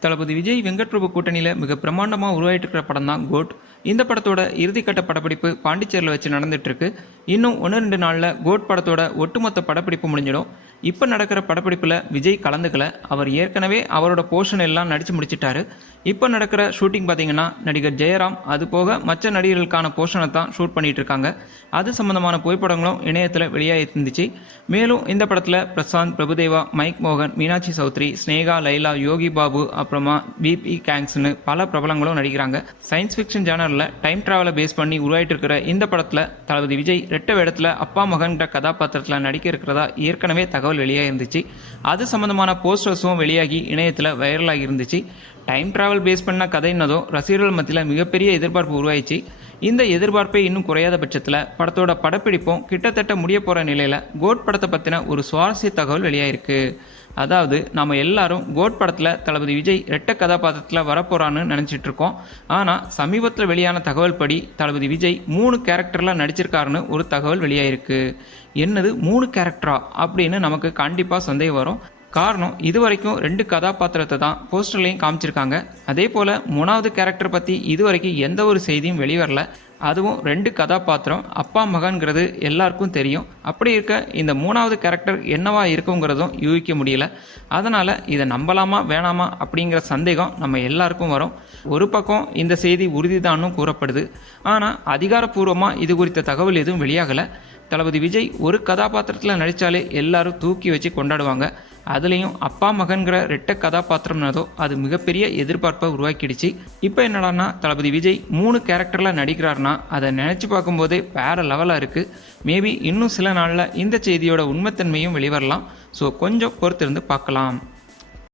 தளபதி விஜய் வெங்கட் பிரபு கூட்டணியில் மிக பிரமாண்டமாக உருவாயிட்டு இருக்கிற படம் தான் கோட் இந்த படத்தோட இறுதிக்கட்ட படப்பிடிப்பு பாண்டிச்சேரியில் வச்சு நடந்துட்டு இருக்கு இன்னும் ஒன்று ரெண்டு நாளில் கோட் படத்தோட ஒட்டுமொத்த படப்பிடிப்பு முடிஞ்சிடும். இப்போ நடக்கிற படப்பிடிப்பில் விஜய் கலந்துக்கல. அவர் ஏற்கனவே அவரோட போர்ஷன் எல்லாம் நடித்து முடிச்சிட்டாரு. இப்போ நடக்கிற ஷூட்டிங் பார்த்தீங்கன்னா நடிகர் ஜெயராம் அது போக மற்ற நடிகர்களுக்கான போர்ஷனை தான் ஷூட் பண்ணிட்டு இருக்காங்க. அது சம்மந்தமான புகைப்படங்களும் இணையத்தில் வெளியாகி இருந்துச்சு. மேலும் இந்த படத்தில் பிரசாந்த் பிரபுதேவா மைக் மோகன் மீனாட்சி சௌத்ரி ஸ்னேகா லைலா யோகி பாபு அப்புறமா பிபி கேங்ஸ்னு பல பிரபலங்களும் நடிக்கிறாங்க. சயின்ஸ் ஃபிக்ஷன் ஜேனரில் டைம் டிராவலை பேஸ் பண்ணி உருவாயிட்டு இருக்கிற இந்த படத்தில் தளபதி விஜய் ரெட்ட வேடத்தில் அப்பா மகன்ற கதாபாத்திரத்தில் நடிக்க இருக்கிறதா ஏற்கனவே தகவல் வெளியாக இருந்துச்சு அது சம்மந்தமான போஸ்டர்ஸும் வெளியாகி இணையத்தில் வைரலாகி இருந்துச்சு டைம் ட்ராவல் பேஸ் பண்ண கதைன்னதும் ரசிகர்கள் மத்தியில் மிகப்பெரிய எதிர்பார்ப்பு உருவாயிச்சு இந்த எதிர்பார்ப்பை இன்னும் குறையாத பட்சத்தில் படத்தோட படப்பிடிப்பும் கிட்டத்தட்ட முடிய போகிற நிலையில் கோட் படத்தை பற்றின ஒரு சுவாரஸ்ய தகவல் வெளியாயிருக்கு. அதாவது நம்ம எல்லாரும் கோட் படத்தில் தளபதி விஜய் ரெட்ட கதாபாத்திரத்தில் வரப்போகிறான்னு நினச்சிட்டு இருக்கோம். ஆனால் சமீபத்தில் வெளியான தகவல் படி தளபதி விஜய் மூணு கேரக்டரில் நடிச்சிருக்காருன்னு ஒரு தகவல் வெளியாயிருக்கு. என்னது மூணு கேரக்டரா அப்படின்னு நமக்கு கண்டிப்பாக சந்தேகம் வரும். காரணம் இது வரைக்கும் ரெண்டு கதாபாத்திரத்தை தான் போஸ்டர்லையும் காமிச்சிருக்காங்க. அதே போல் மூணாவது கேரக்டர் பற்றி இது வரைக்கும் எந்த ஒரு செய்தியும் வெளிவரல. அதுவும் ரெண்டு கதாபாத்திரம் அப்பா மகன்கிறது எல்லாருக்கும் தெரியும். அப்படி இருக்க இந்த மூணாவது கேரக்டர் என்னவா இருக்குங்கிறதும் யூகிக்க முடியல. அதனால் இதை நம்பலாமா வேணாமா அப்படிங்கிற சந்தேகம் நம்ம எல்லாருக்கும் வரும். ஒரு பக்கம் இந்த செய்தி உறுதிதானும் கூறப்படுது. ஆனால் அதிகாரப்பூர்வமாக இது குறித்த தகவல் எதுவும் வெளியாகலை. தளபதி விஜய் ஒரு கதாபாத்திரத்தில் நடித்தாலே எல்லாரும் தூக்கி வச்சு கொண்டாடுவாங்க. அதுலேயும் அப்பா மகன்கிற ரெட்ட கதாபாத்திரம்னதோ அது மிகப்பெரிய எதிர்பார்ப்பை உருவாக்கிடுச்சு. இப்போ என்னடான்னா தளபதி விஜய் மூணு கேரக்டரில் நடிக்கிறாருன்னா அதை நினச்சி பார்க்கும்போதே வேறு லெவலாக இருக்குது மேபி இன்னும் சில சில நாளில் இந்த செய்தியோட உண்மைத்தன்மையும் வெளிவரலாம். ஸோ கொஞ்சம் பொறுத்திருந்து பார்க்கலாம்.